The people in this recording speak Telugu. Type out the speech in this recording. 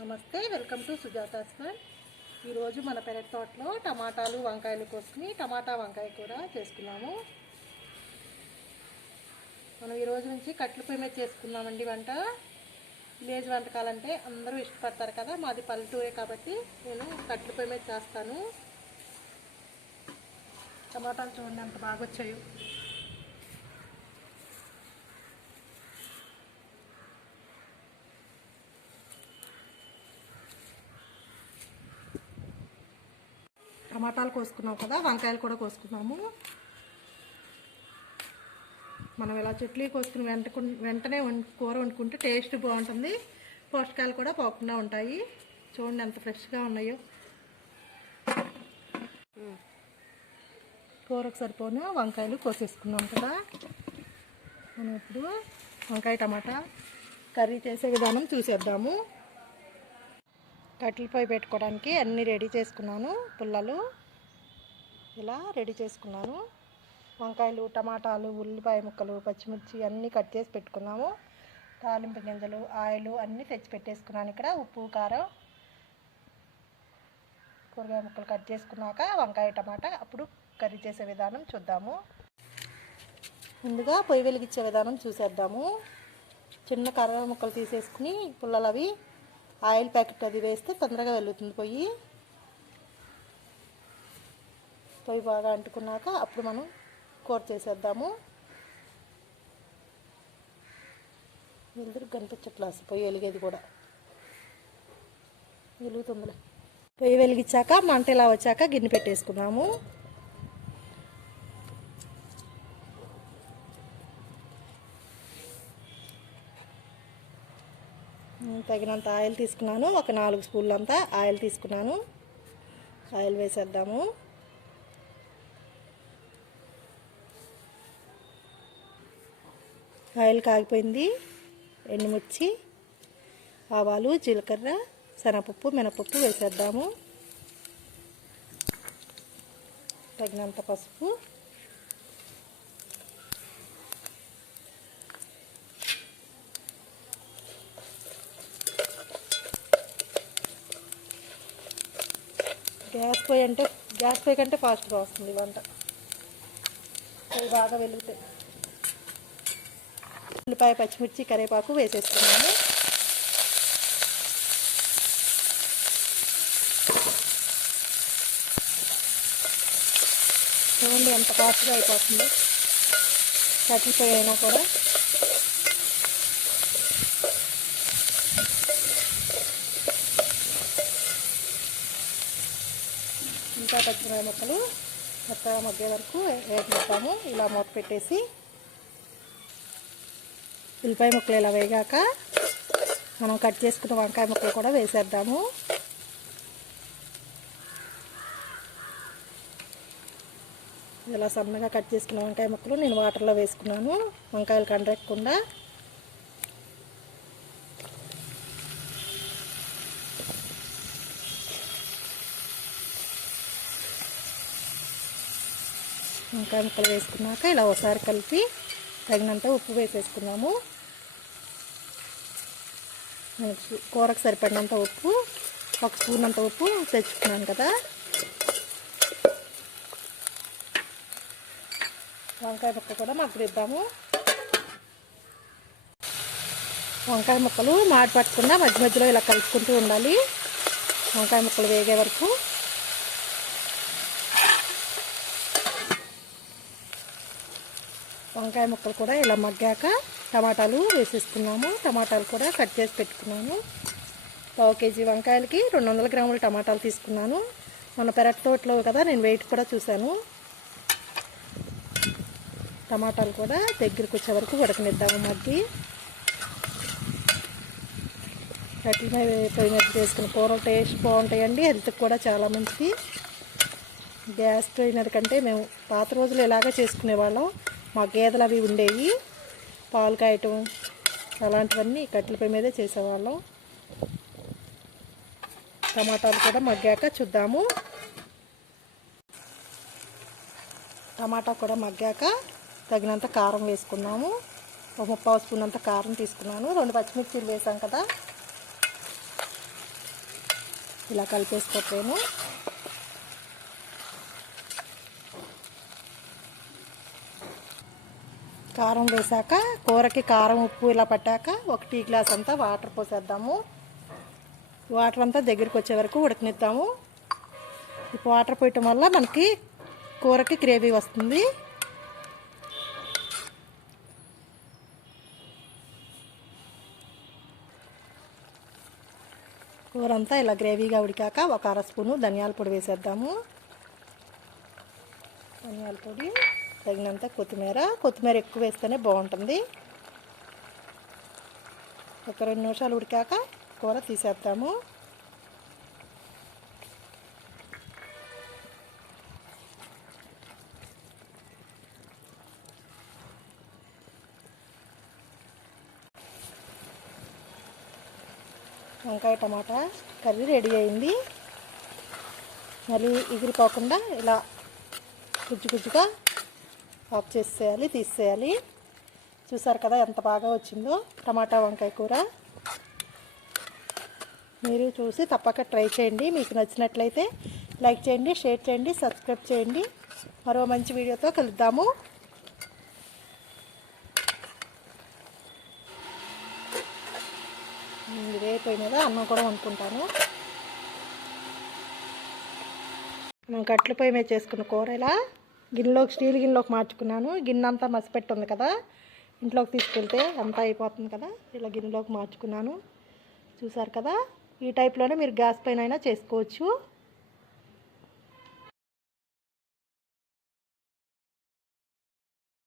నమస్తే, వెల్కమ్ టు సుజాతాస్ ఫుడ్. ఈరోజు మన పెరటి తోటలో టమాటాలు వంకాయలు కోసుకుని టమాటా వంకాయ కూర చేసుకున్నాము. మనం ఈరోజు నుంచి కట్టెల పొయ్యి మీద చేసుకున్నామండి వంట. విలేజ్ వంటకాలంటే అందరూ ఇష్టపడతారు కదా, మాది పల్లెటూరే కాబట్టి నేను కట్టెల పొయ్యి మీద చేస్తాను. టమాటాలు చూడండి ఎంత బాగా వచ్చాయో. టమాటాలు కోసుకున్నాం కదా, వంకాయలు కూడా కోసుకున్నాము. మనం ఇలా చెట్లు కోసుకుని వెంటనే కూర వండుకుంటే టేస్ట్ బాగుంటుంది, పోషకాలు కూడా పోకుండా ఉంటాయి. చూడండి ఎంత ఫ్రెష్గా ఉన్నాయో. కూరకు సరిపోను వంకాయలు కోసేసుకున్నాం కదా. మనం ఇప్పుడు వంకాయ టమాటా కర్రీ చేసే విధానం చూసేద్దాము. కట్టెల పొయ్యి పెట్టుకోవడానికి అన్నీ రెడీ చేసుకున్నాను. పుల్లలు ఇలా రెడీ చేసుకున్నాను. వంకాయలు, టమాటాలు, ఉల్లిపాయ ముక్కలు, పచ్చిమిర్చి అన్నీ కట్ చేసి పెట్టుకున్నాము. తాలింపు గింజలు, ఆయిల్ అన్నీ తెచ్చి పెట్టేసుకున్నాను. ఇక్కడ ఉప్పు, కారం, కూరగాయ ముక్కలు కట్ చేసుకున్నాక వంకాయ టమాటా అప్పుడు కర్రీ చేసే విధానం చూద్దాము. ముందుగా పొయ్యి వెలిగించే విధానం చూసేద్దాము. చిన్న కర్ర ముక్కలు తీసేసుకుని పుల్లలు అవి ఆయిల్ ప్యాకెట్ అది వేస్తే తొందరగా వెలుగుతుంది పొయ్యి. పొయ్యి బాగా అంటుకున్నాక అప్పుడు మనం కూర చేసేద్దాము. వెలుతురు కనిపించట్లేదు అసలు, పొయ్యి వెలిగేది కూడా వెలుగుతుందిలే. పొయ్యి వెలిగించాక మంట ఇలా వచ్చాక గిన్నె పెట్టేసుకున్నాము. తగినంత ఆయిల్ తీసుకున్నాను. ఒక 4 స్పూన్లంతా ఆయిల్ తీసుకున్నాను. ఆయిల్ వేసేద్దాము. ఆయిల్ కాగిపోయింది. ఎండుమిర్చి, ఆవాలు, జీలకర్ర, శనగపప్పు, మినపప్పు వేసేద్దాము. తగినంత పసుపు, గ్యాస్ పొయ్యి కంటే ఫాస్ట్గా వస్తుంది వంట. అవి బాగా వెలుగుతాయి. ఉల్లిపాయ, పచ్చిమిర్చి, కరివేపాకు వేసేస్తున్నాము. చూడండి ఎంత ఫాస్ట్గా అయిపోతుంది. కట్టెల పొయ్యి అయినా కూడా. ఇంకా పచ్చిమిరపకాయ ముక్కలు మెత్తగా మగ్గే వరకు వేగిస్తాము. ఇలా మూత పెట్టేసి ఉల్లిపాయ ముక్కలు ఇలా వేగాక మనం కట్ చేసుకున్న వంకాయ ముక్కలు కూడా వేసేద్దాము. ఇలా సన్నగా కట్ చేసుకున్న వంకాయ ముక్కలు నేను వాటర్లో వేసుకున్నాను, వంకాయలు కండెక్కకుండా. వంకాయ ముక్కలు వేసుకున్నాక ఇలా ఒకసారి కలిపి తగినంత ఉప్పు వేసేసుకున్నాము. కూరకు సరిపడినంత ఉప్పు, 1 స్పూన్ అంత ఉప్పు తెచ్చుకున్నాను కదా. వంకాయ ముక్క కూడా మగ్గిద్దాము. వంకాయ ముక్కలు మాడి పట్టకుండా మధ్య మధ్యలో ఇలా కలుపుకుంటూ ఉండాలి వంకాయ ముక్కలు వేగే వరకు. వంకాయ ముక్కలు కూడా ఇలా మగ్గాక టమాటాలు వేసేసుకున్నాము. టమాటాలు కూడా కట్ చేసి పెట్టుకున్నాము. 1 కేజీ వంకాయలకి 200 గ్రాముల టమాటాలు తీసుకున్నాను. మన పెరటి తోటలో కదా, నేను వెయిట్ కూడా చూశాను. టమాటాలు కూడా దగ్గరికి వచ్చే వరకు ఉడకనిద్దాము. మగ్గి కట్టెల పొయ్యి మీద చేసుకున్న కూర టేస్ట్ బాగుంటాయండి. హెల్త్కి కూడా చాలా మంచిది. గ్యాస్ పొయ్యి మీద కంటే మేము పాత రోజులు ఇలాగే చేసుకునేవాళ్ళం. మా గేదెలు అవి ఉండేవి, పాలు కాయటం అలాంటివన్నీ కట్టెల పొయ్యి మీదే చేసేవాళ్ళం. టమాటాలు కూడా మగ్గాక చూద్దాము. టమాటా కూడా మగ్గాక తగినంత కారం వేసుకున్నాము. 1 ముప్పావు స్పూన్ అంత కారం తీసుకున్నాను. 2 పచ్చిమిర్చిలు వేసాం కదా, ఇలా కలిపేసుకోవట్లేను. కారం వేసాక కూరకి కారం ఉప్పు ఇలా పట్టాక 1 టీ గ్లాస్ అంతా వాటర్ పోసేద్దాము. వాటర్ అంతా దగ్గరికి వచ్చే వరకు ఉడకనిద్దాము. ఇప్పుడు వాటర్ పోయటం వల్ల మనకి కూరకి గ్రేవీ వస్తుంది. కూర అంతా ఇలా గ్రేవీగా ఉడికాక 1 అర స్పూను ధనియాల పొడి వేసేద్దాము. ధనియాల పొడి, తగినంత కొత్తిమీర ఎక్కువ వేస్తేనే బాగుంటుంది. ఒక 2 నిమిషాలు ఉడికాక కూర తీసేద్దాము. వంకాయ టమాటా కర్రీ రెడీ అయింది. మళ్ళీ ఎగిరిపోకుండా ఇలా గుజ్జుగా ఆఫ్ చేసేయాలి, తీసేయాలి. చూసారు కదా ఎంత బాగా వచ్చిందో టమాటా వంకాయ కూర. మీరు చూసి తప్పక ట్రై చేయండి. మీకు నచ్చినట్లయితే లైక్ చేయండి, షేర్ చేయండి, సబ్స్క్రైబ్ చేయండి. మరో మంచి వీడియోతో కలుద్దాము. ఇదే పొయ్యి మీద అన్నం కూడా వండుకుంటాను. మనం కట్టెల పొయ్యి మీద చేసుకున్న కూర ఇలా స్టీల్ గిన్నెలోకి మార్చుకున్నాను. గిన్నె అంతా మసిపెట్టి ఉంది కదా, ఇంట్లోకి తీసుకెళ్తే అంతా అయిపోతుంది కదా, ఇలా గిన్నెలోకి మార్చుకున్నాను. చూసారు కదా, ఈ టైప్లోనే మీరు గ్యాస్ పైన అయినా చేసుకోవచ్చు.